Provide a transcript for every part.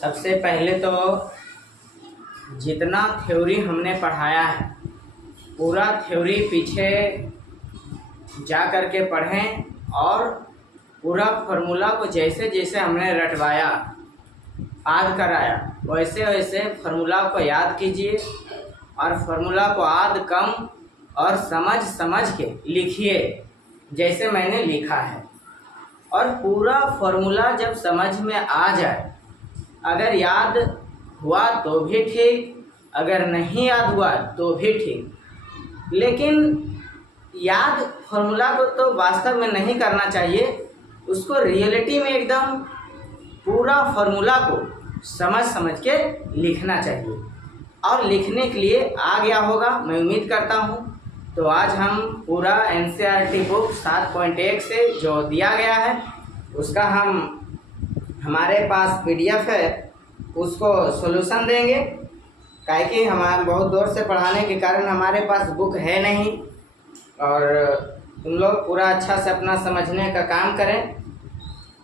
सबसे पहले तो जितना थ्योरी हमने पढ़ाया है पूरा थ्योरी पीछे जा कर के पढ़ें और पूरा फार्मूला को जैसे जैसे हमने रटवाया याद कराया वैसे वैसे फार्मूला को याद कीजिए और फार्मूला को आद कम और समझ समझ के लिखिए जैसे मैंने लिखा है। और पूरा फार्मूला जब समझ में आ जाए, अगर याद हुआ तो भी ठीक, अगर नहीं याद हुआ तो भी ठीक, लेकिन याद फार्मूला को तो वास्तव में नहीं करना चाहिए, उसको रियलिटी में एकदम पूरा फार्मूला को समझ समझ के लिखना चाहिए। और लिखने के लिए आ गया होगा मैं उम्मीद करता हूँ। तो आज हम पूरा एनसीईआरटी बुक 7.1 से जो दिया गया है उसका हमारे पास पीडीएफ है, उसको सॉल्यूशन देंगे। काहे कि हमारे बहुत दूर से पढ़ाने के कारण हमारे पास बुक है नहीं, और तुम लोग पूरा अच्छा से अपना समझने का काम करें।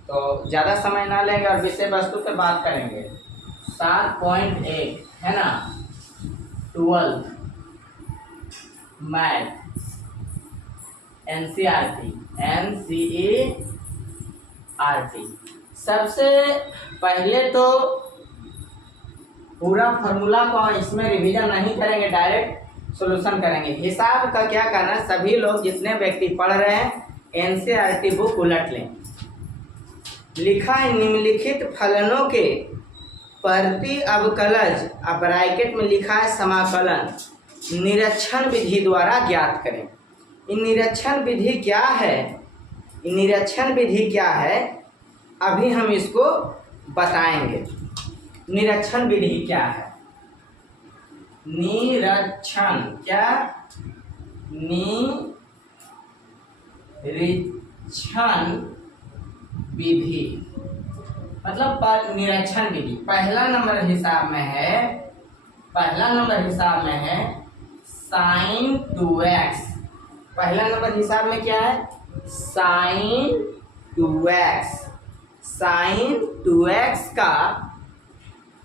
तो ज़्यादा समय ना लेंगे और विषय वस्तु पे बात करेंगे। 7.1 है ना, 12 मैथ एनसीईआरटी। सबसे पहले तो पूरा फार्मूला को इसमें रिवीजन नहीं करेंगे, डायरेक्ट सॉल्यूशन करेंगे। हिसाब का क्या करना है, सभी लोग जितने व्यक्ति पढ़ रहे हैं एनसीईआरटी बुक उलट लें। लिखा है निम्नलिखित फलनों के प्रति अवकलज, अब ब्रैकेट में लिखा है समाकलन, निरीक्षण विधि द्वारा ज्ञात करें। निरीक्षण विधि क्या है, निरीक्षण विधि क्या है अभी हम इसको बताएंगे। निरीक्षण विधि क्या है, निरीक्षण क्या, निरीक्षण विधि मतलब निरीक्षण विधि। पहला नंबर हिसाब में है साइन 2x। पहला नंबर हिसाब में क्या है, साइन 2x। साइन 2x का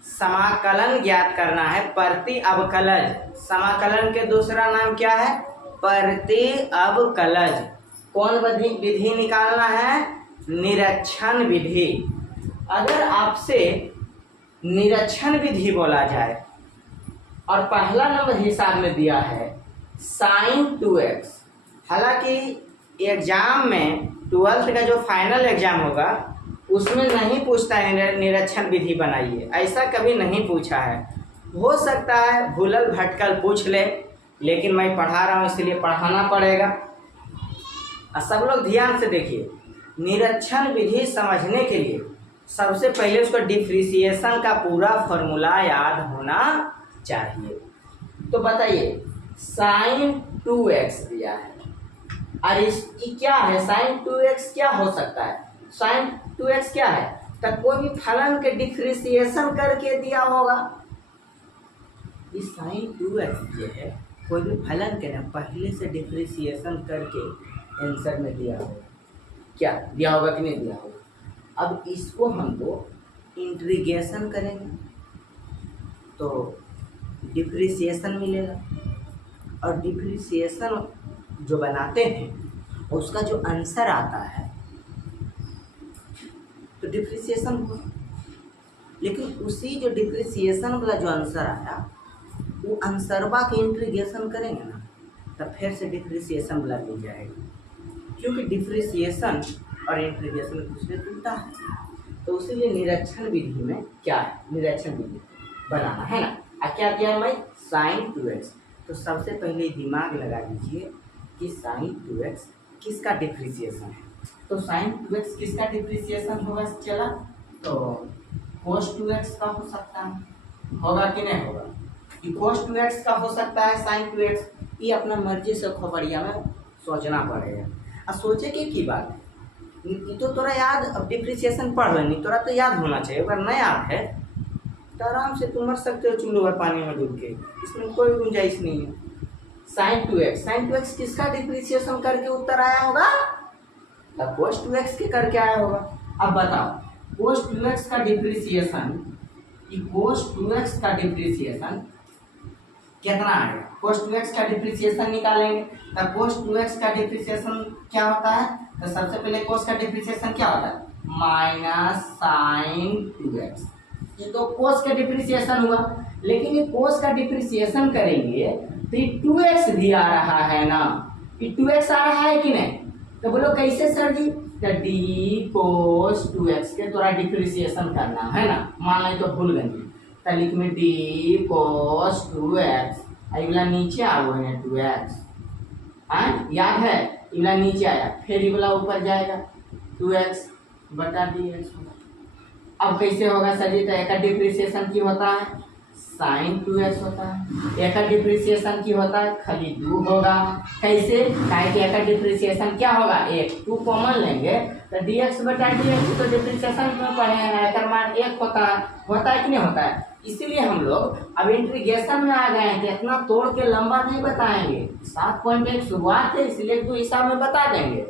समाकलन ज्ञात करना है, प्रति अवकलज। समाकलन के दूसरा नाम क्या है, प्रति अवकलज। कौन विधि निकालना है, निरीक्षण विधि। अगर आपसे निरीक्षण विधि बोला जाए और पहला नंबर हिसाब में दिया है साइन 2x, हालांकि एग्जाम में 12th का जो फाइनल एग्जाम होगा उसमें नहीं पूछता है निरीक्षण विधि बनाइए, ऐसा कभी नहीं पूछा है। हो सकता है भूलल भटकल पूछ ले, लेकिन मैं पढ़ा रहा हूँ इसलिए पढ़ाना पड़ेगा। और सब लोग ध्यान से देखिए, निरीक्षण विधि समझने के लिए सबसे पहले उसको डिफ्रेंशिएशन का पूरा फॉर्मूला याद होना चाहिए। तो बताइए साइन 2x दिया है और ये क्या है, साइन 2x क्या हो सकता है, साइन 2x क्या है, तो कोई भी फलन के डिफ्रेंशिएशन करके दिया होगा। ये साइन 2x ये है, कोई भी फलन के ना पहले से डिफ्रेंशिएशन करके आंसर में दिया होगा। क्या दिया होगा कि नहीं दिया होगा। अब इसको हमको इंटीग्रेशन करेंगे तो डिफ्रेंशिएशन मिलेगा, और डिफ्रेंशिएशन जो बनाते हैं उसका जो आंसर आता है तो डिफ्रेंशिएशन हुआ। लेकिन उसी जो डिफ्रेंशिएशन वाला जो आंसर आया वो आंसरवा के इंटीग्रेशन करेंगे ना तब फिर से डिफ्रेंशिएशन वाला मिल जाएगा, क्योंकि डिफ्रेंशिएशन और इंटीग्रेशन दूसरे जुड़ता है। तो उसीलिए निरीक्षण विधि में क्या है, निरीक्षण विधि बनाना है ना। क्या दिया है भाई, साइन 2x। तो सबसे पहले दिमाग लगा दीजिए कि साइन 2x किसका डिफ्रेंशिएशन है। तो साइन 2x किसका डिफ्रेंशिएशन होगा, चला तो cos 2x का हो सकता है, होगा कि नहीं होगा। कि cos 2x का हो सकता है साइन 2x, ये अपना मर्जी से खोपड़िया में सोचना पड़ेगा। और सोचे की बात है, तो तोरा याद, अब डिफ्रेंशिएशन पढ़ रही तोरा तो याद होना चाहिए। अगर नहीं याद है तो आराम से तुम मर सकते हो चुल्लू भर पानी में डूब के, इसमें कोई गुंजाइश नहीं है। साइन 2x किसका डिफ्रेंशिएशन करके उत्तर आया होगा, तो cos 2x के करके आया होगा। अब बताओ cos 2x का डिफ्रेंशिएशन कि cos 2x का डिप्रिसिएशन कितना आएगा। cos 2x का डिप्रिसिएशन निकालेंगे तो cos 2x का डिप्रिसिएशन क्या होता है, तो सबसे पहले cos का डिप्रिसिएशन क्या होता है, माइनस साइन 2x। ये तो cos का डिप्रिसिएशन हुआ, लेकिन ये cos का डिप्रिसिएशन करेंगे तो ये 2x भी आ रहा है ना, ये 2x आ रहा है कि नहीं, तो बोलो कैसे सर जी, तो डी cos 2x के थोड़ा डिप्रिसिएशन करना है ना, मान लो तो भूल गए तो लिख में डी cos 2x, अगला नीचे आ गए हैं 2x, याद है, अगला नीचे आया फिर ये वाला ऊपर जाएगा 2x बटा dx। अब कैसे होगा सर जी, तो एक का डिप्रिसिएशन की होता है साइन 2x होता है, एक का डिप्रिसिएशन की होता है खाली 2 होगा। कैसे, काहे कि एक का डिप्रिसिएशन क्या होगा, 1 2 कॉमन लेंगे तो dx बटा dx, तो डिप्रिसिएशन में पढ़े हैं एक मान 1 होता है कि नहीं होता है। इसीलिए हम लोग अब इंटीग्रेशन में आ गए हैं कि इतना तोड़ के लंबा नहीं बताएंगे, 7.1 शुरुआत है इसलिए 2 हिसाब में बता देंगे।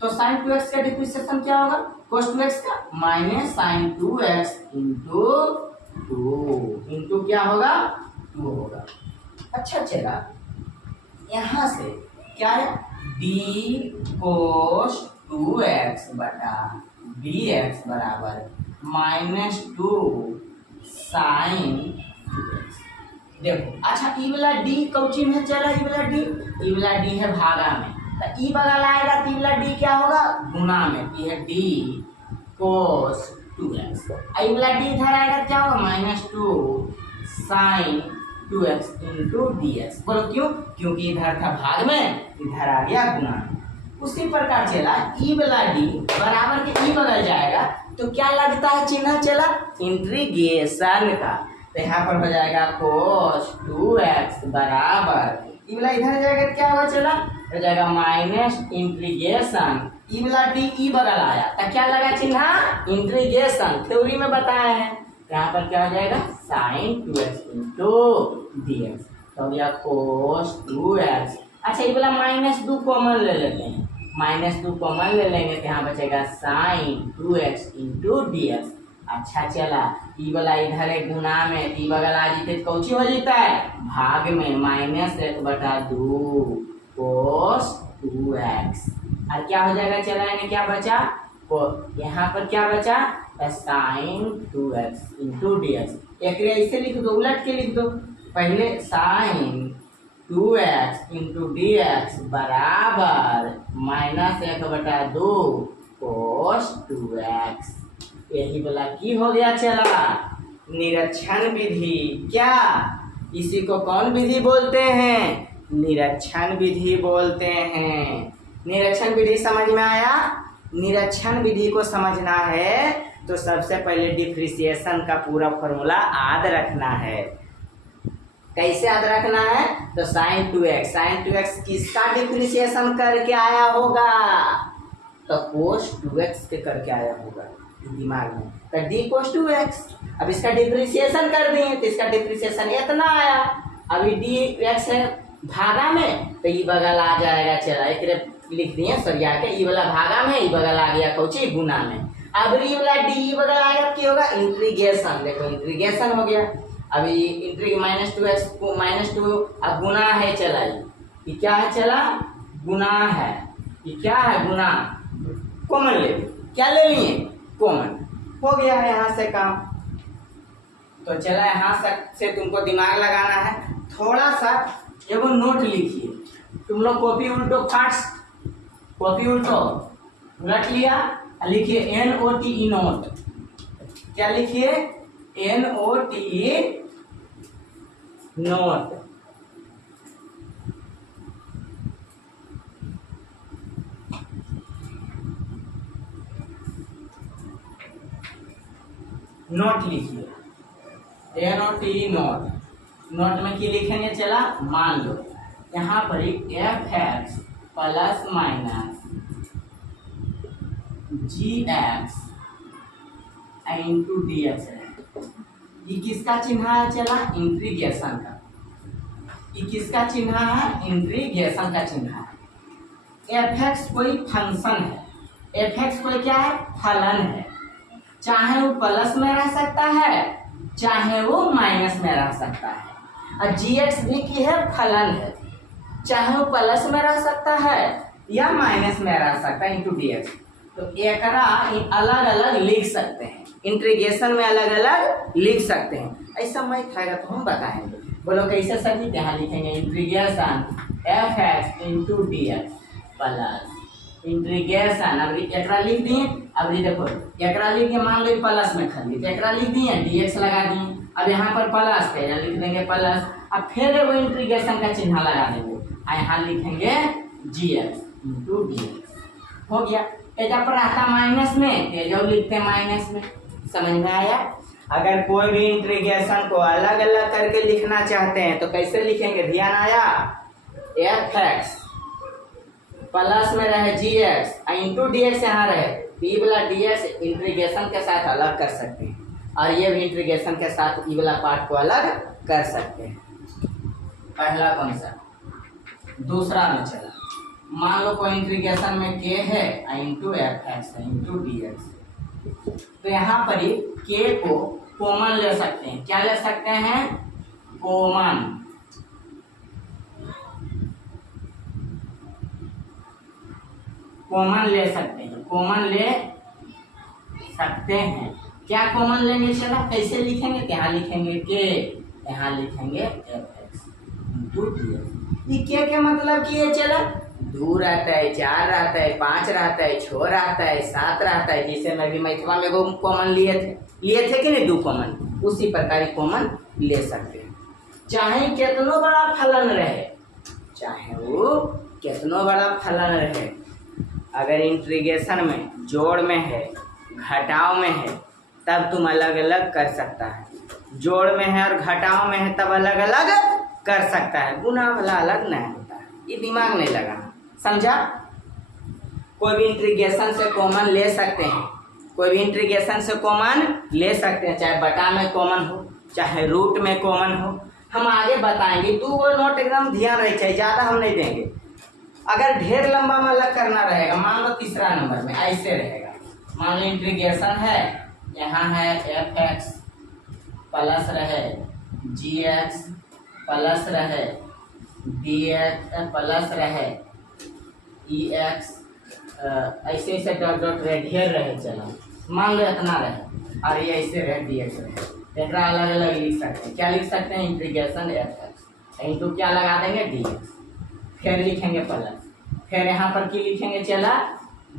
तो साइन 2x का डिप्रिसिएशन क्या होगा, cos 2x का minus sign 2x into 2 into क्या होगा 2 होगा। अच्छा चला, यहाँ से क्या है d cos 2x बटा dx बराबर माइनस 2 साइन 2x। देखो अच्छा ई वाला d कौची में चला, ई वाला d है भागा में, तो ई बगल आएगा तो ई वाला d क्या होगा गुना में, ये है d cos 2x, ई वाला d इधर आएगा क्या होगा minus 2 sign 2x into dx। बोलो क्यों, क्योंकि इधर था भाग में, इधर आ गया गुना में। उसी प्रकार चला ई वाला d बराबर के ई बगल जाएगा तो क्या लगता है चिन्ह चला इंटीग्रेशन का, तो यहाँ पर हो जाएगा cos 2x बराबर ई वाला इधर जाएगा क्या होगा चला, हो जाएगा माइनस इंटीग्रेशन ई वाला d ई बगल आया तो क्या लगा चिन्ह इंटीग्रेशन, थ्योरी में बताए हैं, यहाँ पर क्या हो जाएगा साइन 2x इंटू dx, तो यह cos 2x। अच्छा ये वाला माइनस 2 कॉमन ले लेते हैं, माइनस 2 कॉमन ले लेंगे तो यहाँ बचेगा साइन 2x इंटू dx। अच्छा चला ई वाला इधर है गुना में, ई बगल आ जीते तो कौची हो जाता है भाग में, माइनस 1 बटा 2 cos 2x, और क्या हो जाएगा चला इन्हें क्या बचा, यहाँ पर क्या बचा साइन 2x इंटू dx। एक ऐसे लिख दो, उलट के लिख दो, पहले साइन 2x इंटू dx बराबर माइनस 1 बटा 2 cos 2x। यही वाला की हो गया चला निरीक्षण विधि, क्या इसी को कौन विधि बोलते हैं, निरीक्षण विधि बोलते हैं। निरीक्षण विधि समझ में आया, निरीक्षण विधि को समझना है तो सबसे पहले डिफरेंशिएशन का पूरा फॉर्मूला याद रखना है। कैसे याद रखना है, तो साइन 2x किसका डिफरेंशिएशन करके आया होगा, तो cos 2x के करके आया होगा दिमाग में, तो d cos 2x। अब इसका डिफरेंशिएशन कर दिए तो इसका डिफरेंशिएशन इतना आया, अभी dx है भागा में तो ई बगल आ जाएगा, चला एक लिख दिए सरिया के, ई वाला भागा में, ई बगल आ गया कौची गुना में। अब ई वाला d बगल आएगा क्या होगा इंटीग्रेशन, देखो इंटीग्रेशन हो गया, अभी इंटीग्रेशन माइनस 2x को माइनस 2 अब गुना है चला, ये क्या है चला गुना है, ये क्या है गुना, कॉमन ले क्या ले लिए कॉमन, हो गया है यहाँ से काम। तो चला यहाँ से तुमको दिमाग लगाना है, थोड़ा सा एगो नोट लिखिए, तुम लोग कॉपी उल्टो फास्ट, कॉपी उल्टो उलट लिया, लिखिए NOTE नोट, क्या लिखिए NOTE नोट। नोट लिखिए NOTE नोट, नोट में क्या लिखेंगे चला, मान लो यहाँ पर fx plus minus gx into dx है, ये किसका चिन्ह है चला इंटीग्रेशन का, ये किसका चिन्ह है इंटीग्रेशन का चिन्ह है। fx कोई फंक्शन है, fx कोई क्या है फलन है, चाहे वो प्लस में रह सकता है चाहे वो माइनस में रह सकता है। और gx भी की है फलन है, चाहे वो प्लस में रह सकता है या माइनस में रह सकता है इंटू dx। तो एकरा अलग अलग लिख सकते हैं, इंटीग्रेशन में अलग अलग लिख सकते हैं। ऐसा मैथ आएगा तो हम बताएंगे। बोलो कैसे सभी? यहाँ लिखेंगे integration fx into dx plus integration, अब एकरा लिख दिए। अब ये देखो एकरा लिख के मान लो प्लस में खा ली तो एकरा लिख दिए, dx लगा दिए। अब यहाँ पर प्लस है, यहाँ लिख देंगे प्लस। अब फिर वो इंटीग्रेशन का चिन्ह लगा देंगे, यहाँ लिखेंगे gx इंटू dx। हो गया। एजा पर आता माइनस में, एजा लिखते हैं माइनस में। समझ में आया? अगर कोई भी इंटीग्रेशन को अलग अलग करके लिखना चाहते हैं तो कैसे लिखेंगे? ध्यान आया? fx प्लस में रहे gx इंटू dx यहाँ रहे, b वाला dx इंटीग्रेशन के साथ अलग कर सकते हैं और ये भी इंटीग्रेशन के साथ ई वाला पार्ट को अलग कर सकते हैं। पहला कौन सा? दूसरा में चला। मान लो कोई इंटीग्रेशन में k है इंटू fx इंटू dx, तो यहाँ पर ही k को कॉमन ले सकते हैं। क्या ले सकते हैं? कॉमन। कॉमन ले सकते हैं, कॉमन ले सकते हैं। क्या कॉमन लेंगे? चला कैसे लिखेंगे? यहाँ लिखेंगे k, यहाँ लिखेंगे fx इंटू dx। ये k के मतलब कि ये चला 2 रहता है, 4 रहता है, 5 रहता है, 6 रहता है, 7 रहता है। जैसे मैं भी मैथवा में वो कॉमन लिए थे कि नहीं 2 कॉमन, उसी प्रकार कॉमन ले सकते हैं। चाहे कितनो बड़ा फलन रहे, चाहे वो कितनो बड़ा फलन रहे, अगर इंटीग्रेशन में जोड़ में है, घटाव में है, तब तुम अलग अलग कर सकता है। जोड़ में है और घटाव में है तब अलग अलग कर सकता है, गुना वाला अलग नहीं होता है। ये दिमाग नहीं लगाना, समझा? कोई भी इंटीग्रेशन से कॉमन ले सकते हैं, कोई भी इंटीग्रेशन से कॉमन ले सकते हैं, चाहे बटा में कॉमन हो, चाहे रूट में कॉमन हो। हम आगे बताएंगे। 2 गो नोट एकदम ध्यान रहे, चाहिए ज़्यादा हम नहीं देंगे। अगर ढेर लंबा में अलग करना रहेगा, मान लो तीसरा नंबर में ऐसे रहेगा। मान लो इंटीग्रेशन है, यहाँ है fx प्लस रहे gx प्लस रहे dx प्लस रहे ex, ऐसे ऐसे डॉट डॉट रहे, ढेर रहे। चलो मान लो इतना रहे और ये ऐसे रहे dx रहे, एकरा अलग अलग लिख सकते हैं। क्या लिख सकते हैं? इंटीग्रेशन fx इंटू क्या लगा देंगे dx, फिर लिखेंगे प्लस, फिर यहाँ पर की लिखेंगे चला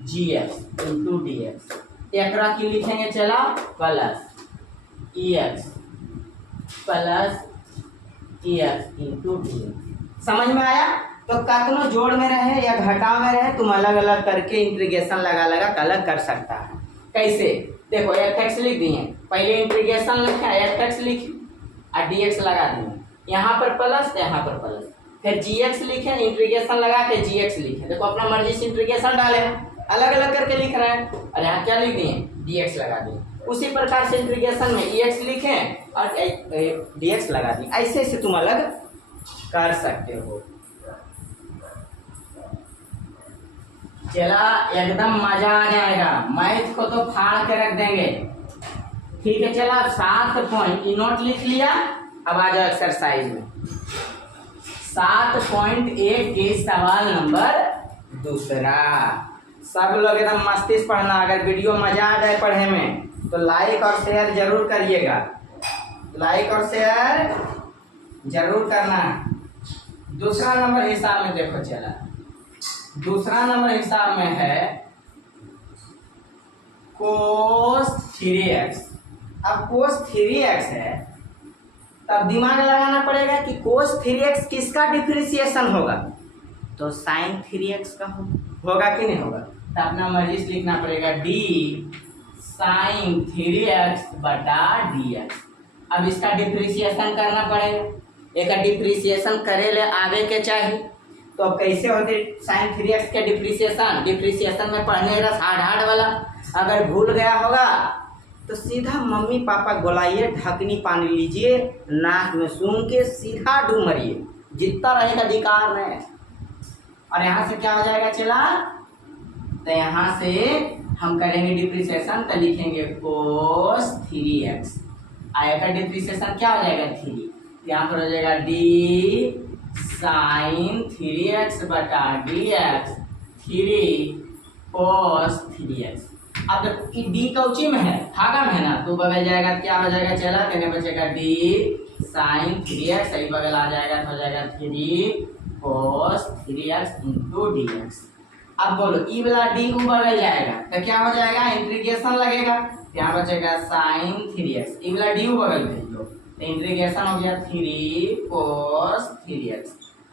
gx इंटू dx, एकरा की लिखेंगे चला plus ex plus ex into dx। समझ में आया? तो कतनो जोड़ में रहे या घटाव में रहे, तुम अलग अलग करके इंटीग्रेशन लगा लगा अलग कर सकता है। कैसे? देखो fx लिख दिए, पहले इंटीग्रेशन लिखा fx लिखे और dx लगा दिए, यहाँ पर प्लस यहाँ पर प्लस, फिर gx लिखे, इंटीग्रेशन लगा के gx लिखे। देखो अपना मर्जी से इंटीग्रेशन डाले, अलग अलग करके लिख रहे हैं और यहाँ क्या लिख दिए? dx लगा दिए। उसी प्रकार से इंटीग्रेशन में ex लिखें और dx लगा दिए। ऐसे ऐसे तुम अलग कर सकते हो। चला एकदम मजा आ जाएगा, मैथ को तो फाड़ के रख देंगे। ठीक है, चला 7 पॉइंट नोट लिख लिया। अब आ जाओ एक्सरसाइज में। 7.1 के सवाल नंबर दूसरा। सब लोग एकदम मस्ती से पढ़ना। अगर वीडियो मजा आ जाए पढ़े में तो लाइक और शेयर जरूर करिएगा, लाइक और शेयर जरूर करना। दूसरा नंबर हिसाब में देखो, चला दूसरा नंबर हिसाब में है cos 3x। अब cos 3x है, तब दिमाग लगाना पड़ेगा कि cos 3x किसका डिफरेंशिएशन होगा, तो sin 3x का होगा कि नहीं होगा। तो अपना मर्जी से लिखना पड़ेगा d sin 3x बटा dx। अब इसका डिफरेंशिएशन करना पड़ेगा, एक डिफरेंशिएशन करे ले आगे के चाहिए। तो अब कैसे होते sin 3x के डिफरेंशिएशन में पढ़ने रस हार्ड वाला। अगर भूल गया होगा तो सीधा मम्मी पापा बुलाइए, ढकनी पानी लीजिए, नाक में सूंघ के सीधा डूब मरिए, जितना रहेगा अधिकार में। और यहाँ से क्या हो जाएगा चला, तो यहाँ से हम करेंगे डिफरेंशिएशन, तो लिखेंगे cos 3x आया का डिप्रिसिएशन क्या हो जाएगा 3, यहाँ पर हो जाएगा डी साइन 3x बटा डी एक्स 3 cos 3x। अब देखो डी कौची में है, भागा में है ना, तो बगल जाएगा क्या हो जाएगा, चला देने बचेगा डी साइन 3x, सही बगल आ जाएगा तो हो जाएगा 3 cos 3x into D x. अब बोलो ई वाला डी बगल जाएगा तो क्या हो जाएगा, इंटीग्रेशन लगेगा, यहाँ बचेगा साइन 3x, ई वाला डी बगल भेज दो तो इंटीग्रेशन हो गया 3 cos 3x।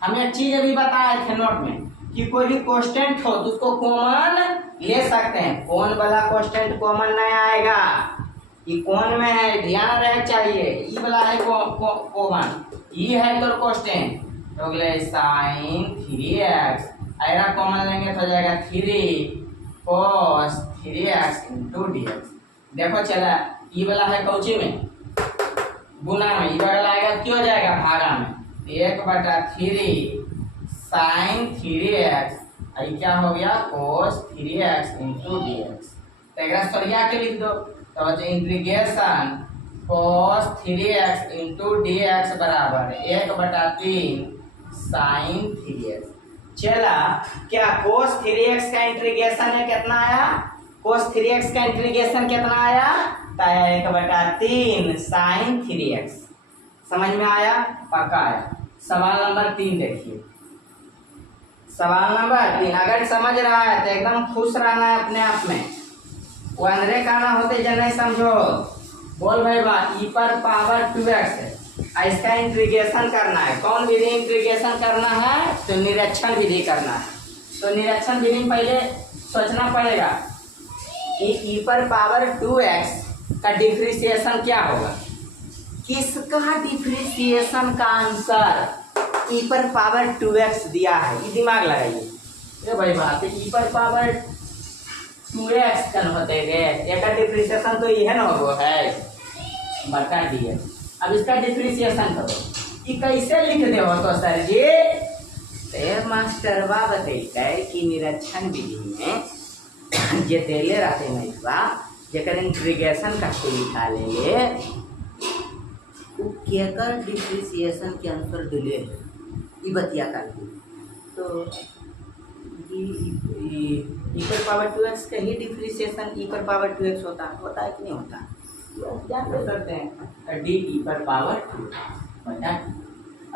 हमें एक चीज अभी बताए थे नोट में कि कोई भी कांस्टेंट हो तो उसको कॉमन ले सकते हैं, कौन वाला कांस्टेंट कॉमन नहीं आएगा, ये कौन में है ध्यान रहे चाहिए, ई वाला है कॉमन, ये है तो कांस्टेंट तो हो गया साइन 3x, अगर कॉमन लेंगे तो हो जाएगा 3 cos 3x इंटू dx। देखो चला ई वाला है कौची में, गुना में, ई वाला आएगा क्यों हो जाएगा भागा में, 1/3 साइन 3x, ये क्या हो गया cos 3x इंटू dx। तो एक सरिया के लिख दो तो integration cos 3x into dx बराबर 1/3 साइन 3x। चला क्या cos 3x का इंटीग्रेशन है कितना आया, cos 3x का इंटीग्रेशन कितना आया, तो आया 1/3 साइन 3x। समझ में आया, पक्का आया। सवाल नंबर 3 देखिए, सवाल नंबर 3 अगर समझ रहा है तो एकदम खुश रहना है अपने आप में, वो अंधेरे का ना होते जब नहीं समझो, बोल भाई बात, ई पर पावर 2x है, इसका इंटीग्रेशन करना है, कौन विधि इंटीग्रेशन करना है, तो निरीक्षण विधि करना है। तो निरीक्षण विधि में पहले सोचना पड़ेगा कि ई पर पावर 2x का डिफरेंशिएशन क्या होगा, किसका डिफरेंशिएशन का आंसर ई पर पावर 2x दिया है, ये दिमाग लगाइए। ये भाई बात है, ई पर पावर 2x कन होते गए, एक डिफरेंशिएशन तो ये ना वो है बटा dx। अब इसका डिफरेंशिएशन करो, ये कैसे लिख दे हो तो सर जी, तो मास्टरवा बतैते कि निरीक्षण विधि में जे देले रहते मैथवा जेकर इंटीग्रेशन करके निकाले ले वो केकर डिफरेंशिएशन के आंसर दिले ई बतिया कर दी, तो ई पर पावर 2x का ही डिफरेंशिएशन ई पर पावर 2x होता है कि नहीं होता, क्या कर सकते हैं, डी ई पर पावर 2 बटा।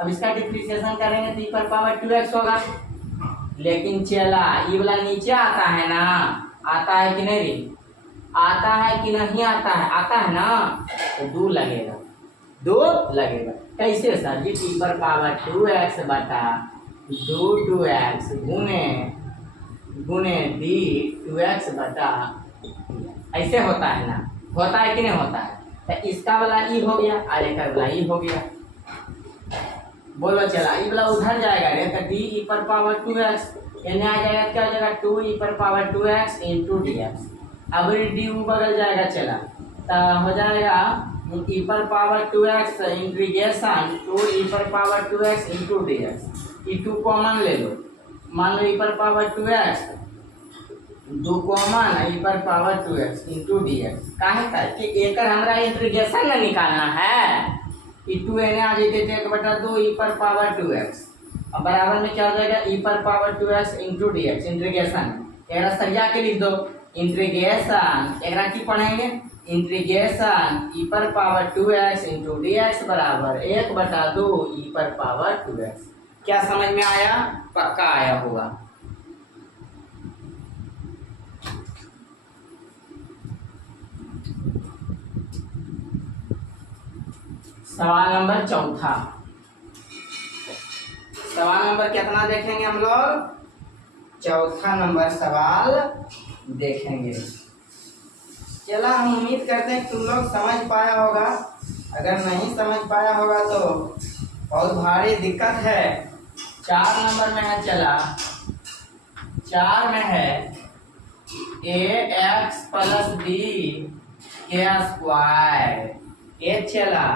अब इसका डिफरेंशिएशन करेंगे तो ई पर पावर 2x होगा, लेकिन चला ई वाला नीचे आता है ना, आता है कि नहीं रे, आता है कि नहीं आता है, आता है ना, तो 2 लगेगा, 2 लगेगा। कैसे सर जी, ई पर पावर 2x बटा 2x गुने डी 2x बटा, ऐसे होता है ना, होता है कि नहीं होता है, तो इसका वाला ई हो गया और एक वाला ई हो गया, बोलो चला ई वाला उधर जाएगा रे, तो डी ई पर पावर 2x यानी आ जाएगा, क्या हो जाएगा 2 ई पर पावर 2x इंटू dx। अब डी बगल जाएगा, चला तो हो जाएगा ई पर पावर 2x इंटीग्रेशन 2 ई पर पावर 2x इंटू dx। ई 2 कॉमन ले लो, मान लो ई पर पावर 2x 2 कॉमन ई पर पावर 2x इंटू dx, काहे का कि एकर हमरा इंटीग्रेशन ना निकालना है, ई 2 एने आ जाते थे 1/2 ई पर पावर 2x, अब बराबर में क्या हो जाएगा ई पर power 2x into dx integration, एकरा सरिया के लिख दो, इंटीग्रेशन एकरा की पढ़ेंगे, इंटीग्रेशन ई पर पावर 2x इंटू dx बराबर 1/2 ई पर पावर 2x। क्या समझ में आया, पक्का आया होगा। सवाल नंबर 4, सवाल नंबर कितना देखेंगे हम लोग, 4 नंबर सवाल देखेंगे। चला हम उम्मीद करते हैं तुम लोग समझ पाया होगा, अगर नहीं समझ पाया होगा तो बहुत भारी दिक्कत है। 4 नंबर में है, चला 4 में है ax प्लस b के स्क्वायर, ये चला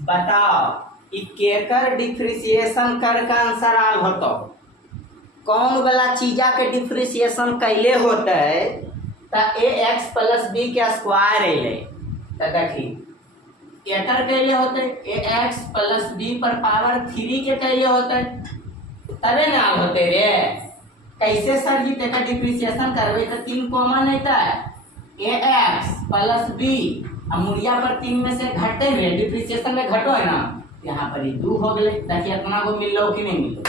बताओ केकर डिफ्रेंशिएशन कर का आंसर आल होतो, कौन वाला चीजा के डिफ्रेंशिएशन कैले होते, ax प्लस b के स्क्वायर अले, तो देखी एकर के लिए होते ए एक्स प्लस बी पर पावर 3 के लिए होते तबे ना होते रे। कैसे सर जी तेका डिप्रिसिएशन करवे तो 3 कॉमन है था ए एक्स प्लस बी अमूलिया पर 3 में से घटे रे डिप्रिसिएशन में घटो है ना यहाँ पर ही 2 हो गए। देखिए अपना को मिल लो कि नहीं मिल लो,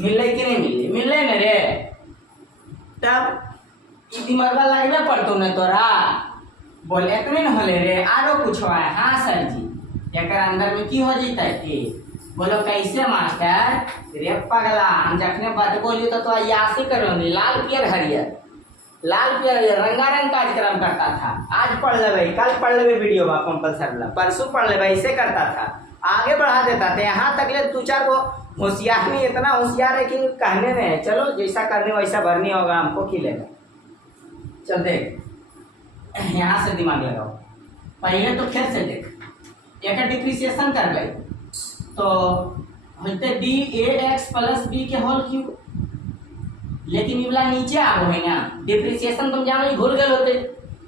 मिले कि नहीं मिले, मिले न रे। तब दिमाग लगबे पड़तो न तोरा बोले इतने न होले रे आरो कुछ है। हाँ सर जी एक अंदर में की हो जीते कि बोलो कैसे मास्टर रे पगला हम जखने बात बोली तो यासी करो लाल पियर हरियर लाल पियर हरियर रंगारंग कार्यक्रम करता था। आज पढ़ ले कल पढ़ ले वीडियो बा कंपलसरी परसों पढ़ ले ऐसे करता था, आगे बढ़ा देता था। यहाँ तक ले 2-4 को होशियार नहीं, इतना होशियार है कि कहने में चलो जैसा करने वैसा भरनी होगा हमको की लेगा। चल देख यहाँ से दिमाग लगाओ, पहले तो खेल से देख एक डिप्रिसिएशन कर गए तो होते D A X plus B के होल क्यूब, लेकिन इवला नीचे आओ है ना डिप्रिसिएशन तुम जानो ही भूल गए होते।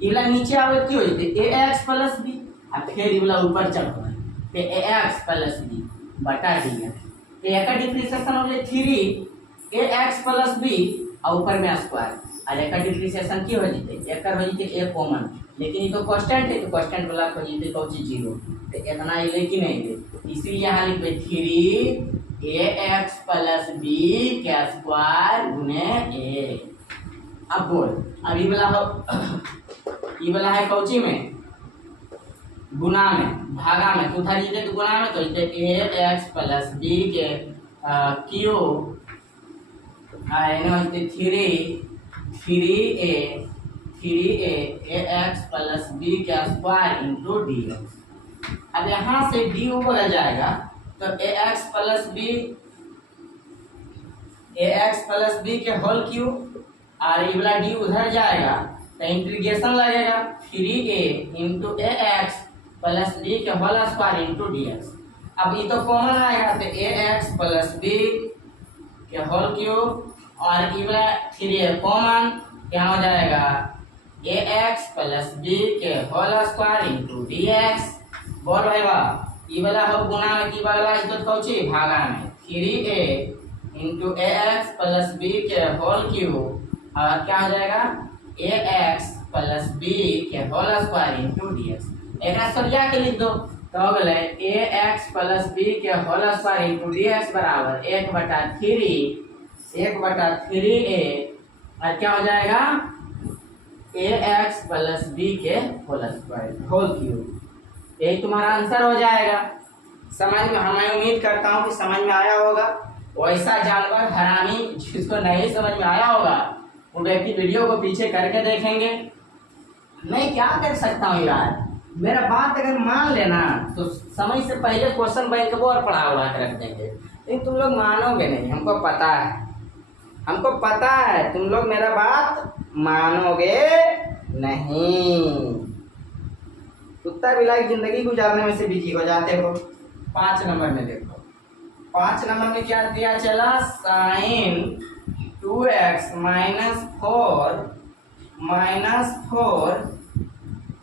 इवला नीचे आओ क्यों होते ए एक्स प्लस बी और फिर इवला ऊपर चढ़ो है ए एक्स प्लस बी बटा डी तो एक डिप्रिसिएशन हो गए 3 ए एक्स प्लस बी और ऊपर में स्क्वायर और एक डिप्रिसिएशन की हो जीते एक हो जीते ए कॉमन, लेकिन ये तो कांस्टेंट है तो कांस्टेंट वाला हो जीते कौन सी 0 तो इतना ले कि नहीं ले, इसीलिए यहाँ लिखे 3 ए एक्स प्लस बी के स्क्वायर गुने ए। अब बोल अभी वाला हो ये वाला है कौची में गुना में भागा में तो उधर जीते तो गुना में तो ए एक्स प्लस बी के क्यूब थ्री ए एक्स प्लस बी के स्क्वायर इंटू डी एक्स। अब यहाँ से डी बोला जाएगा तो ए एक्स प्लस बी के होल क्यूब और ये वाला डी उधर जाएगा तो इंटीग्रेशन लगेगा 3a into A X plus B के whole square into D x. अब ये तो कॉमन आएगा तो ए एक्स प्लस बी के होल क्यूब और ये वाला 3a कॉमन क्या हो जाएगा ए एक्स प्लस बी के whole square into D X. बोल भाई वाह ये वाला हो गुना में की वाला इधर कौची भागा में 3a into A X plus B के होल क्यूब और क्या हो जाएगा ए एक्स प्लस बी के whole square into D X. एक सरिया के लिख दो तो हो गए ए एक्स प्लस बी के whole square into D X बराबर 1/3a और क्या हो जाएगा ए एक्स प्लस बी के होल स्क्वायर होल क्यूब। यही तुम्हारा आंसर हो जाएगा। समझ में मैं उम्मीद करता हूँ कि समझ में आया होगा। वैसा जानवर हरामी जिसको नहीं समझ में आया होगा वो व्यक्ति वीडियो को पीछे करके देखेंगे। मैं क्या कर सकता हूँ यार, मेरा बात अगर मान लेना तो समय से पहले क्वेश्चन बैंक वो और पढ़ा हुआ कर रख देंगे, लेकिन तुम लोग मानोगे नहीं। हमको पता है तुम लोग मेरा बात मानोगे नहीं। कुत्ता बिलाई जिंदगी गुजारने में से बिजी हो जाते हो। 5 नंबर में देखो, 5 नंबर में क्या दिया चला साइन 2x -4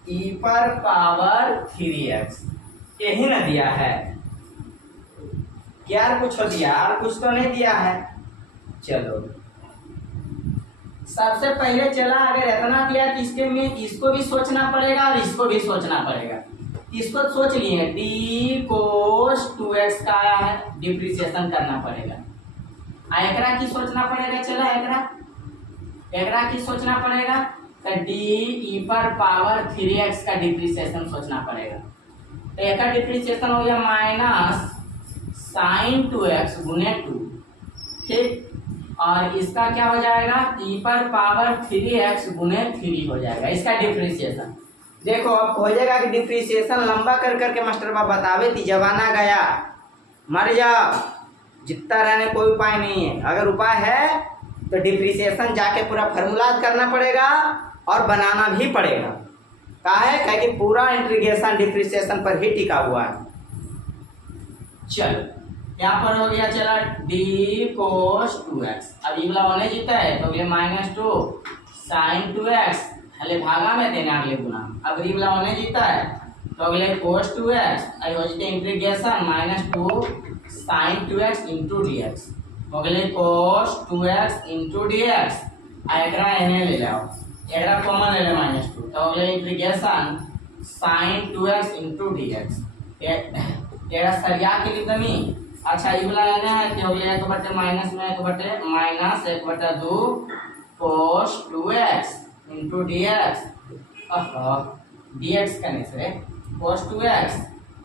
e पर पावर 3x यही ना दिया है क्या कुछ हो दिया और कुछ तो नहीं दिया है। चलो सबसे पहले चला अगर इतना दिया तो इसके में इसको भी सोचना पड़ेगा और इसको भी सोचना पड़ेगा। इसको सोच लिए d cos 2x का आया है डिप्रिसिएशन करना पड़ेगा। एकरा की सोचना पड़ेगा, चला एकरा की सोचना पड़ेगा तो d e पर पावर 3x का डिप्रिसिएशन सोचना पड़ेगा। तो एक डिप्रिसिएशन हो गया माइनस साइन 2x गुने 2 ठीक, और इसका क्या हो जाएगा e पर पावर 3x गुने 3 हो जाएगा इसका डिप्रिसिएशन। देखो अब हो जाएगा कि डिप्रिसिएशन लंबा कर करके मास्टर बाप बतावे थी जमाना गया मर जाओ, जितना रहने कोई उपाय नहीं है। अगर उपाय है तो डिप्रिसिएशन जाके पूरा फार्मूला करना पड़ेगा और बनाना भी पड़ेगा। कहा है कि पूरा इंटीग्रेशन डिप्रिसिएशन पर ही टिका हुआ है। चलो यहाँ पर हो गया चला d cos 2x। अब ये वाला होने जीता है तो ये -2 sin 2x हले भागा में देना अगले गुना। अब ये वाला होने जीता है तो अगले cos 2x आई हो जाते integration -2 sin 2x into dx अगले cos 2x into dx एकरा एने ले लाओ एकरा कॉमन ले ले -2 तो अगले integration sin 2x into dx एकरा सरिया के लिए तमी अच्छा ई वाला लेना है कि अगले 1 माइनस में 1 minus 1/2 cos 2x into dx dx करने से cos 2x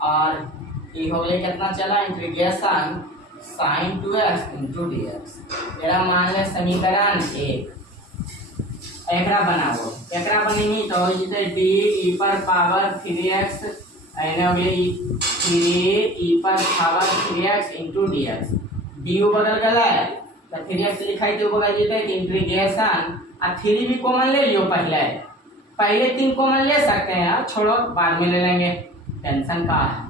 और ये हो गया कितना चला integration sin 2x into dx मेरा मान ले समीकरण 1 एकरा बनाओ एकरा बनेगी तो हो जते d e पर पावर 3x एने हो गया 3 e पर power 3x into dx du बदल गया है तो 3x लिखाई तो बदल जते इंटीग्रेशन आ 3 भी कॉमन ले लियो पहले 3 कॉमन ले सकते हैं यार छोड़ो बाद में ले लेंगे टेंशन का है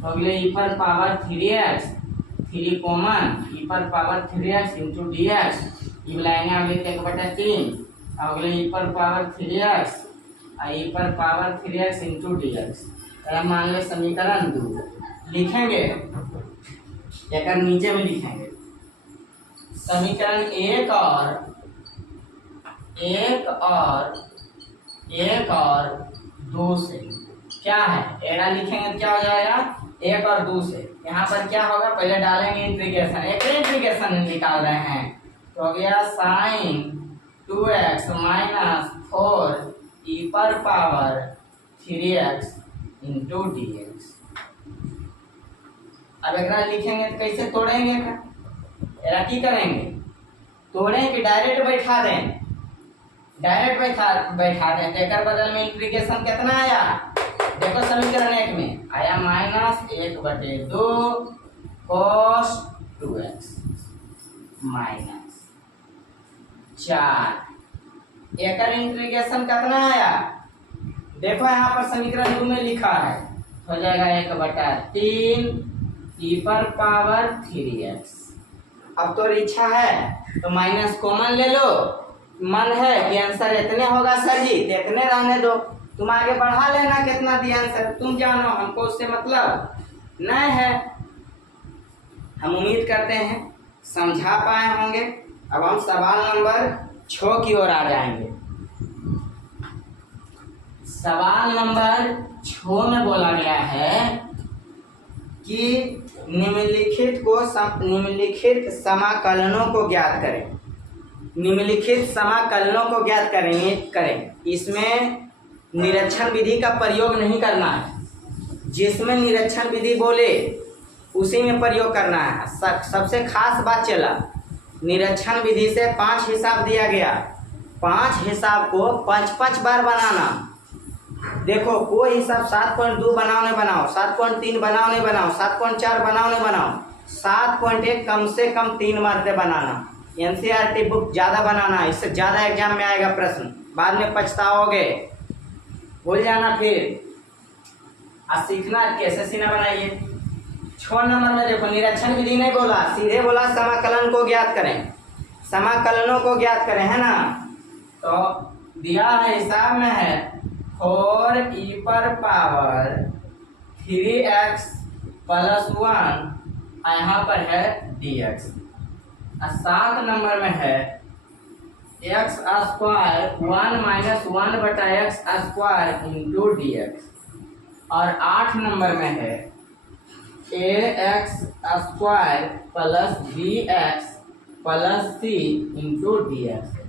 तो अगले e पर पावर 3x 3 कॉमन e पर पावर 3x into dx ये लाएंगे अगले 1/3 अगले e पर पावर 3x e पर पावर 3x into dx हम मान ले समीकरण 2 लिखेंगे एक नीचे में लिखेंगे समीकरण 1 और 2 से क्या है एरा लिखेंगे क्या हो जाएगा 1 और 2 से यहाँ पर क्या होगा पहले डालेंगे इंटीग्रेशन इंटीग्रेशन निकाल रहे हैं तो हो गया sin 2x माइनस 4 e पर पावर 3x into dx अब एकरा लिखेंगे तो कैसे तोड़ेंगे एरा की करेंगे तोड़ें कि डायरेक्ट बैठा दें बैठा दें तो एक बदल में इंटीग्रेशन कितना आया देखो समीकरण 1 में आया -1/2 cos 2x माइनस 4 एकर इंटीग्रेशन कितना आया देखो यहाँ पर समीकरण 2 में लिखा है हो जाएगा 1/3 e पर पावर 3x अब तो इच्छा है तो माइनस कॉमन ले लो मन है कि आंसर इतने होगा सर जी तो इतने रहने दो तुम आगे बढ़ा लेना कितना दिया आंसर तुम जानो हमको उससे मतलब नहीं है हम उम्मीद करते हैं समझा पाए होंगे अब हम सवाल नंबर 6 की ओर आ जाएंगे सवाल नंबर 6 में बोला गया है कि निम्नलिखित समाकलनों को ज्ञात करें निम्नलिखित समाकलनों को ज्ञात करें इसमें निरीक्षण विधि का प्रयोग नहीं करना है जिसमें निरीक्षण विधि बोले उसी में प्रयोग करना है सबसे खास बात चला निरीक्षण विधि से 5 हिसाब दिया गया 5 हिसाब को 5 बार बनाना देखो कोई हिसाब 7.2 बनाओ नहीं बनाओ 7.3 बनाओ नहीं बनाओ 7.4 बनाओ नहीं बनाओ 7.1 कम से कम 3 मरते बनाना एनसीईआरटी बुक ज़्यादा बनाना इससे ज़्यादा एग्जाम में आएगा प्रश्न बाद में पछताओगे भूल जाना फिर आज सीखना कैसे सीना बनाइए 6 नंबर में देखो निरीक्षण विधि नहीं बोला सीधे बोला समाकलन को ज्ञात करें समाकलनों को ज्ञात करें है ना तो दिया है हिसाब में है 4 e पर पावर 3x + 1 यहाँ पर है dx 7 नंबर में है x square 1 - 1/x square into dx और 8 नंबर में है ax square + bx + c into dx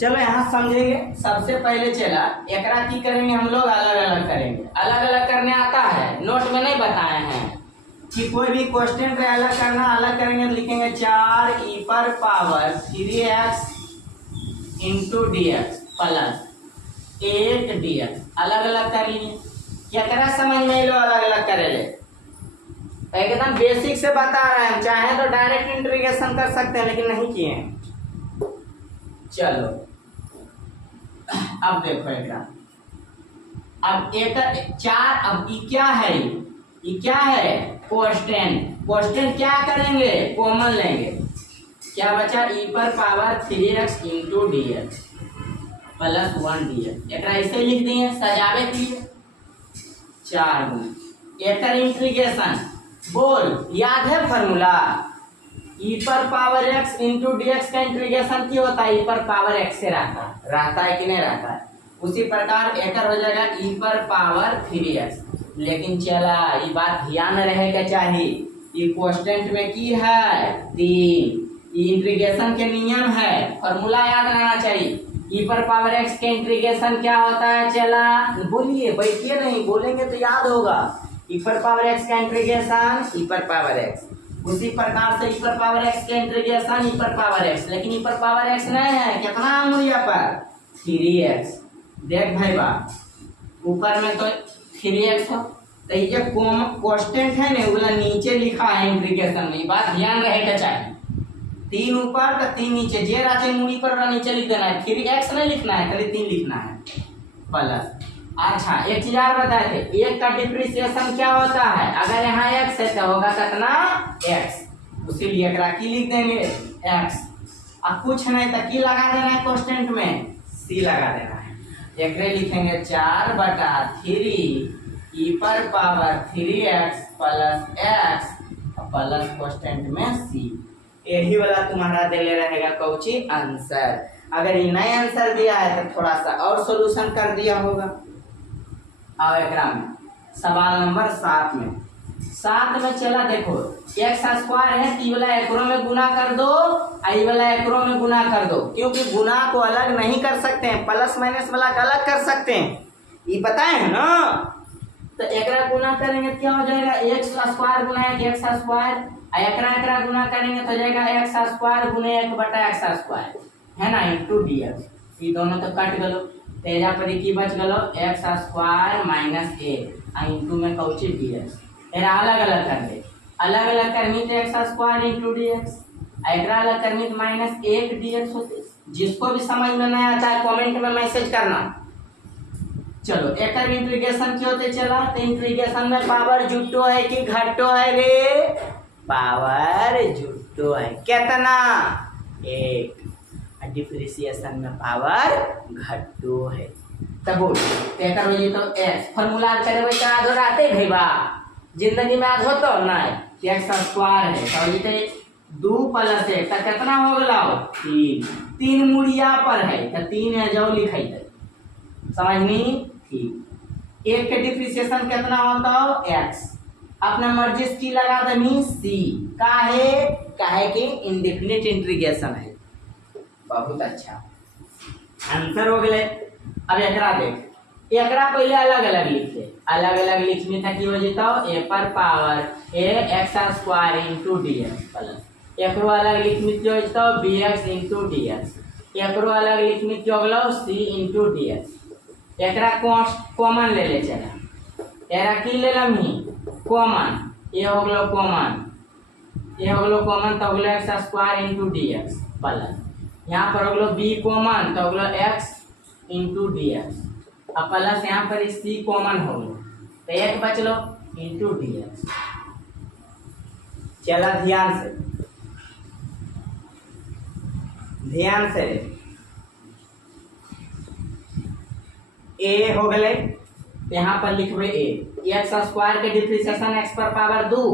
चलो यहाँ समझेंगे सबसे पहले चला एकरा की करेंगे हम लोग अलग अलग करेंगे अलग अलग करने आता है नोट में नहीं बताए हैं कि कोई भी क्वेश्चन पे अलग करना अलग करेंगे लिखेंगे 4 e पर power 3x into dx + 8 dx अलग अलग कर लिए एकरा समझ में लो अलग अलग करे ले एकदम बेसिक से बता रहे हैं चाहे तो डायरेक्ट इंटीग्रेशन कर सकते हैं लेकिन नहीं किए हैं चलो अब देखो एकरा अब एक 4 अब ये क्या है ये क्या है क्वेश्चन क्या करेंगे कॉमन लेंगे क्या बचा e पर power 3x into dx + 1 dx एकरा ऐसे लिख दिए सजावे दिए 4 गुना। एकर इंटीग्रेशन बोल, याद है फॉर्मूला? ई पर power x into D x का इंटीग्रेशन क्या होता है? ई पर पावर x से रहता है कि नहीं रहता है? उसी प्रकार एकर हो जाएगा ई पर पावर 3x। लेकिन चला ये बात ध्यान रहेगा चाहिए, ये कांस्टेंट में की है 3। ये इंटीग्रेशन के नियम है, फॉर्मूला याद रहना चाहिए। ई पर पावर x के इंटीग्रेशन क्या होता है? चला बोलिए, बैठिए नहीं, बोलेंगे तो याद होगा। ई पर पावर x का इंटीग्रेशन ई पर पावर x, उसी प्रकार से ई पर पावर x के इंटीग्रेशन ई पर पावर x, लेकिन ई पर पावर x नहीं है, कितना अंगुलिया पर? 3x। देख भाई बा, ऊपर में तो 3x हो, तो ये कांस्टेंट है ना, वो नीचे लिखा है इंटीग्रेशन में, बात ध्यान रहेगा चाहिए। 3 ऊपर तो 3 नीचे, जे राचे मूड़ी पर नीचे लिख देना है, 3x नहीं लिखना है, खाली 3 लिखना है प्लस। अच्छा एक चीज और बताए थे, एक का डिप्रिसिएशन क्या होता है? अगर यहाँ x है तो होगा कितना? x, उसीलिए एकरा की लिख देंगे x। अब कुछ नहीं तो की लगा देना है कांस्टेंट में, c लगा देना है। एकरे लिखेंगे 4/3 ई पर power 3x plus x plus constant में c। यही वाला तुम्हारा दिले रहेगा कौची आंसर। अगर ये नया आंसर दिया है तो थोड़ा सा और सॉल्यूशन कर दिया होगा। अब एकरा में सवाल नंबर 7 में, 7 में चला देखो, एक्स स्क्वायर है तो ये वाला एकरो में गुना कर दो, ये वाला एकरो में गुना कर दो, क्योंकि गुना को अलग नहीं कर सकते हैं, प्लस माइनस वाला का अलग कर सकते हैं, ये बताए हैं ना। तो एकरा गुना करेंगे क्या हो जाएगा? एक्स स्क्वायर गुना एक्स स्क्वायर, एकरा गुना करेंगे तो हो जाएगा एक्स स्क्वायर गुने 1/x स्क्वायर, है ना, इंटू डी एक्स। ये दोनों तो कट गलो, तेजा पर की बच गलो एक्स स्क्वायर माइनस ए इंटू में कौची डी एक्स। एरा अलग अलग कर दे, अलग अलग करनी तो x square into D x, एकरा अलग करनी तो माइनस 1 डी एक्स होते। जिसको भी समझ में नहीं आता है कमेंट में मैसेज करना। चलो एकर इंटीग्रेशन क्या होते चला, तो इंटीग्रेशन में पावर जुटो है कि घटो है रे? पावर जुटो है, कितना? 1। डिफरेंशिएशन में पावर घटो है, तब बोल एकर हो जी तो x फार्मूला करे भाई का आधो रहते भईबा, जिंदगी में आधो तो नहीं, x स्क्वायर है तो ये 2 + 1 तो कितना हो गला? 3। 3 मुड़िया पर है तो 3 है जो लिखाई है, समझनी? ठीक। 1 के डिफरेंशिएशन कितना होता हो? x। अपना मर्जी की लगा दनी c, काहे कि इंडेफिनिट इंटीग्रेशन है। बहुत अच्छा आंसर हो गए। अब एकरा देख, एकरा पहले अलग अलग लिखे, अलग अलग लिखने तक हो जाता ए पर power a x square into D x plus एकरो अलग लिखने जो होता b x into D x, एकरो अलग लिखने जो होगलो सी इंटू डी एक्स। एकरा कॉमन ले ले चला, एरा की ले लमी कॉमन, ये होगलो कॉमन, ये होगलो कॉमन तो होगलो x square into D x plus यहाँ पर होगलो बी कॉमन तो होगलो एक्स इंटू डी एक्स, अब प्लस यहाँ पर सी कॉमन होगलो तो 1 बचलो इंटू डी एक्स। चला ध्यान से ए हो गए, यहाँ पर लिखबे ए एक्स स्क्वायर के डिफरेंशिएशन एक्स पर पावर 2,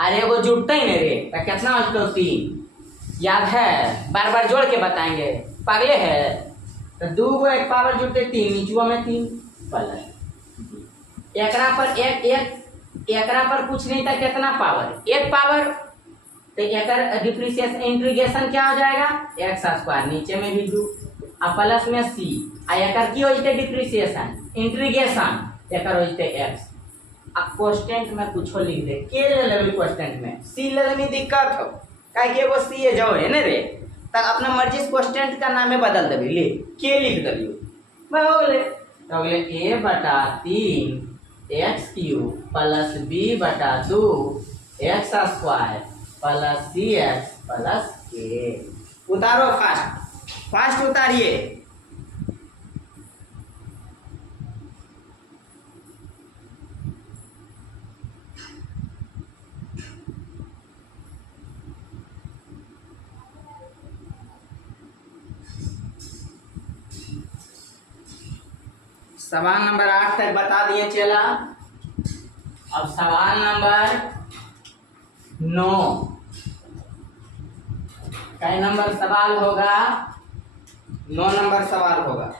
अरे वो जुटते ही नहीं रे तो कितना हो? 3 याद है, बार बार जोड़ के बताएंगे, पागले है? तो 2 को एक पावर जुटते 3, नीचुआ में 3 प्लस एकरा पर एकरा पर कुछ नहीं था, कितना पावर? 1 पावर, तो एकर डिफरेंशिएशन इंटीग्रेशन क्या हो जाएगा? एक्स स्क्वायर, नीचे में भी 2 और प्लस में सी, एकर की हो जते डिफरेंशिएशन इंटीग्रेशन, एकर हो जते एक्स। अब कांस्टेंट में कुछ लिख दे, के ले लेबे कांस्टेंट में सी ले लेबे, दिक्कत हो काहे कि वो सी है जो है ना रे, तब अपना मर्जी से कांस्टेंट का नाम बदल देबे, ले के लिख देलियो बस हो गले। तो हो गले a/3 x³ plus b/2 x square plus cx plus k। उतारो फास्ट उतारिए। सवाल नंबर 8 तक बता दिए चला। अब सवाल नंबर 9, कई नंबर सवाल होगा? 9 नंबर सवाल होगा।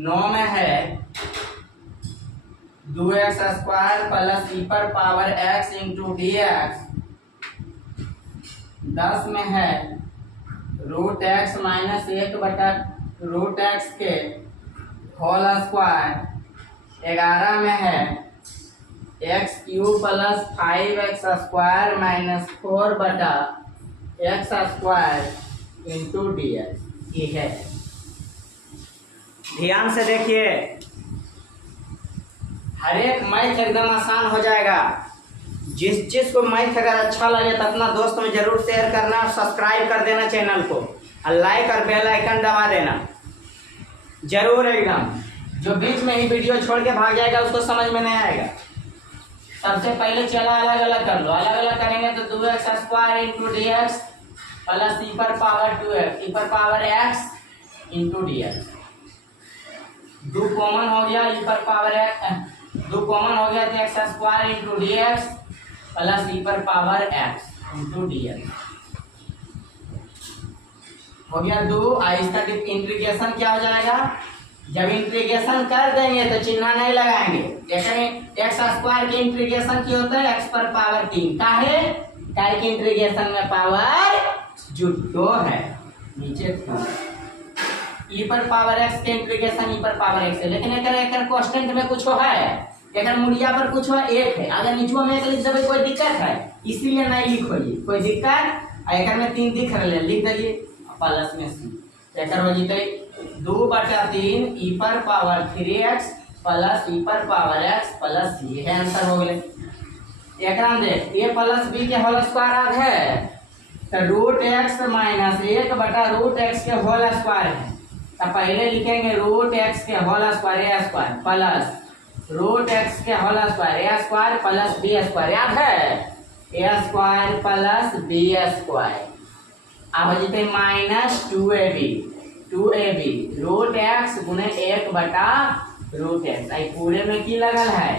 9 में है 2x² प्लस e पर पावर x इंटू dx। 10 में है √x माइनस 1 बटा √x के होल स्क्वायर। 11 में है x³ प्लस 5x² माइनस 4 बटा x² इंटू dx। ये है, ध्यान से देखिए, हर एक मैथ एकदम आसान हो जाएगा। जिस चीज को मैथ अगर अच्छा लगे तो अपना दोस्त में जरूर शेयर करना, सब्सक्राइब कर देना चैनल को, और लाइक और बेल आइकन दबा देना जरूर एकदम। जो बीच में ही वीडियो छोड़ के भाग जाएगा उसको समझ में नहीं आएगा। सबसे पहले चला अलग अलग कर लो। अलग अलग करेंगे तो 2x² into dx plus e पर पावर 2x e पर power x into dx। 2 common हो गया, e पर पावर x 2 कॉमन हो गया तो x² into dx plus e पर पावर x इंटू dx हो गया 2। इसका इंटीग्रेशन क्या हो जाएगा? जब इंटीग्रेशन कर देंगे तो चिन्ह नहीं लगाएंगे। x² के इंटीग्रेशन की होता है x पर पावर 3। काहे के इंटीग्रेशन में पावर जुटो है, नीचे e पर पावर x के इंटीग्रेशन e पर पावर x है। लेकिन एक कांस्टेंट में कुछ है, एक मुड़िया पर कुछ है 1 है। अगर नीचो में 1 लिख देवे कोई दिक्कत है? इसीलिए नहीं लिखोइए, कोई दिक्कत। एक में 3 दिख रहे, लिख दीजिए प्लस में c। एक हो जीते 2/3 e पर पावर 3x प्लस e पर पावर x प्लस c। है आंसर हो गए। एक देख a प्लस b के होल स्क्वायर आध है तो √x माइनस 1 बटा √x के होल स्क्वायर है। तो पहले लिखेंगे √x के whole square a square plus √x के whole square a square plus b square. याद है a square plus b square. अब जीते माइनस 2ab √x गुने 1 बटा √x। आई पूरे में की लगल है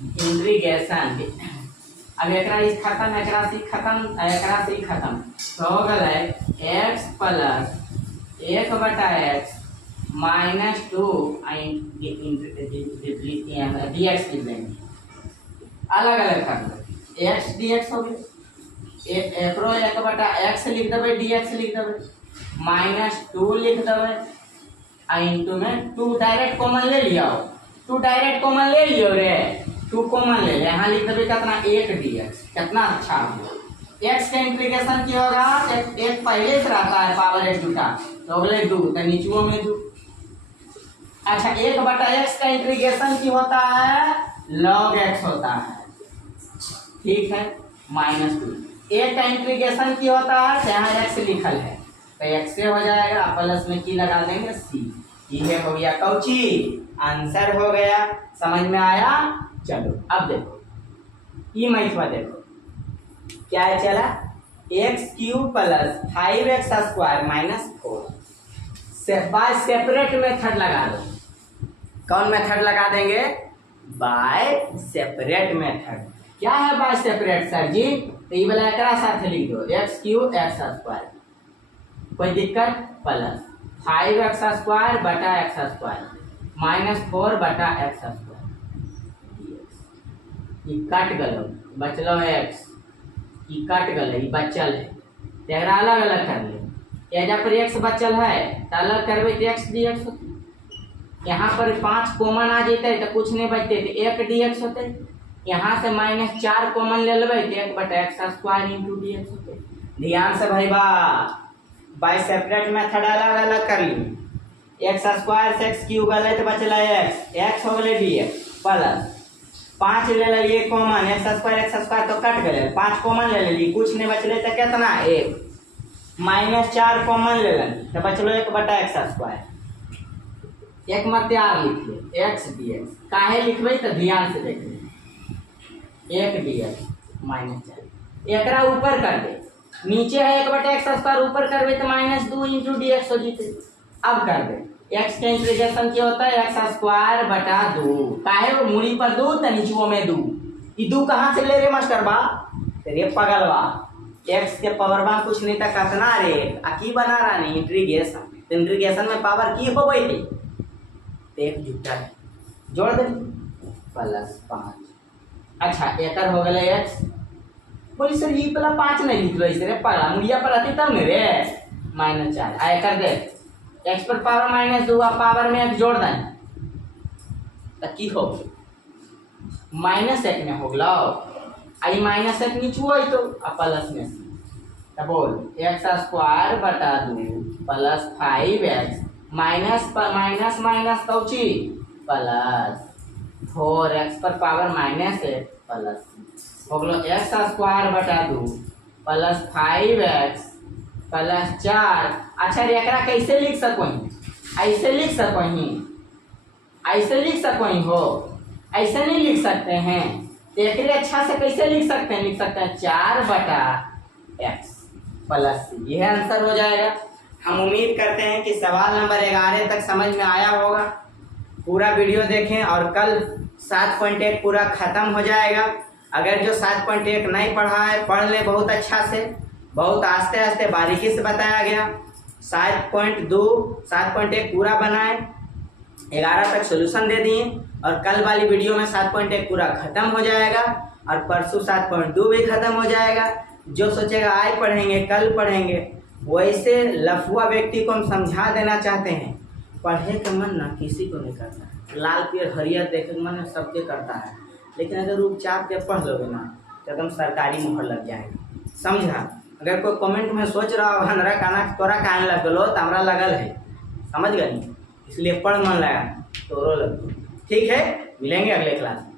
इंटीग्रेशन। अब एकरा इस खत्म, एकरा से खत्म, एकरा से खत्म तो हो गए x प्लस 1 बटा x माइनस 2 dx लिख देंगे। अलग अलग कर दो, x dx हो गया। एकरो 1 बटा x लिख देवे, dx लिख देवे, माइनस 2 लिख देवे इंटू में 2 डायरेक्ट कॉमन ले लिया। 2 डायरेक्ट कॉमन ले लियो रे, 2 कॉमन ले ले। यहाँ लिख देवे कितना 1 dx। कितना अच्छा हो। x का इंटीग्रेशन क्या होगा? एक पहले से रहता है पावर 1 जुटा तो अगले 2 तो नीचुओं में 2। अच्छा 1 बटा x का इंटीग्रेशन की होता है log x होता है, ठीक है, माइनस 2। एक का इंटीग्रेशन की होता है तो यहाँ x लिखल है तो x से हो जाएगा, प्लस में की लगा देंगे c। ये हो गया कौची आंसर हो गया। समझ में आया? चलो अब देखो ये मैथवा देखो क्या है चला। x³ plus 5x² minus 4 by separate method लगा दो। कौन मेथड लगा देंगे? By separate method. क्या है बाय सेपरेट सर जी? तो ये वाला एकरा साथ लिख दो x³ x²। कोई दिक्कत? प्लस 5x² बटा x² माइनस 4 बटा x²। ये कट गलो, बचलो x, ये कट गलो, ये बचल है तो एकरा अलग अलग कर ले। एजा पर x बचल है तो अलग करबे तो x dx होते। यहाँ पर 5 कॉमन आ जाते तो कुछ नहीं बचते तो 1 dx होते। यहाँ से माइनस 4 कॉमन ले लेवे तो 1 बटा x² इंटू dx होते। ध्यान से भाई बाय सेपरेट मेथड अलग अलग कर ली। x² से x³ गले तो बचला x हो गए dx प्लस 5 ले लिए कॉमन, x² तो कट गए, 5 कॉमन ले ली, कुछ नहीं बचले तो कितना 1 माइनस 4 कॉमन ले ली तो बचलो 1 बटा x²। एक मत तैयार लिखिए x dx। काहे लिखबे तो ध्यान से देखिए 1 dx माइनस 4 एकरा ऊपर कर दे, नीचे है 1 बटा x² ऊपर करबे तो माइनस 2 इंटू dx हो जीते। अब कर दे एक्स के इंटीग्रेशन क्या होता है, एक्स स्क्वायर बटा 2, काहे वो मुड़ी पर 2 तो नीचुओं में 2, ये 2 कहाँ से ले रे मास्टर बा, तेरे पगलवा, एक्स के पावर बा कुछ नहीं था कितना रे, आ की बना रहा नहीं इंटीग्रेशन, तो इंटीग्रेशन में पावर की हो गई थी, तो एक जुटा है जोड़ दे +5। अच्छा एकर हो गए एक्स, बोली सर ये पहला 5 नहीं लिख लो इसे रे पगला, मुड़िया पर आती तब नहीं रे, -4 आ एकर दे एक्स पर पावर -2 आ पावर में एक जोड़ दें तो की हो -1 में हो गलो, आई -1 नीचे हुआ तो आ प्लस में तो बोल एक्स स्क्वायर बटा 2 plus 5x minus minus Cauchy plus 4x पर पावर -1 प्लस हो गलो एक्स स्क्वायर बटा 2 प्लस 5x प्लस 4। अच्छा रे एकरा कैसे लिख सको, ऐसे लिख सको ही, ऐसे लिख सको ही हो, ऐसे नहीं लिख सकते हैं, तो एक अच्छा से कैसे लिख सकते हैं, लिख सकते हैं 4 बटा x प्लस c, यह आंसर हो जाएगा। हम उम्मीद करते हैं कि सवाल नंबर 11 तक समझ में आया होगा। पूरा वीडियो देखें और कल 7.1 पूरा खत्म हो जाएगा। अगर जो 7.1 नहीं पढ़ा है पढ़ ले बहुत अच्छा से, बहुत आस्ते आस्ते बारीकी से बताया गया। 7.2 7.1 पूरा बनाए, 11 तक सोल्यूशन दे दिए और कल वाली वीडियो में 7.1 पूरा खत्म हो जाएगा और परसों 7.2 भी खत्म हो जाएगा। जो सोचेगा आज पढ़ेंगे कल पढ़ेंगे, वैसे लफुआ व्यक्ति को हम समझा देना चाहते हैं, पढ़े का मन ना किसी को नहीं करता है, लाल पीर हरियर देखे का मन सबके करता है, लेकिन अगर उपचार के पढ़ लोगे ना तो एकदम सरकारी मोहर लग जाएगा, समझा। अगर कोई कमेंट में सोच रहा हो हमरा काना तोरा कान लगलो तो हमरा लगल है, समझ गई, इसलिए पढ़ मन लगा तोरो लग। ठीक है, मिलेंगे अगले क्लास में।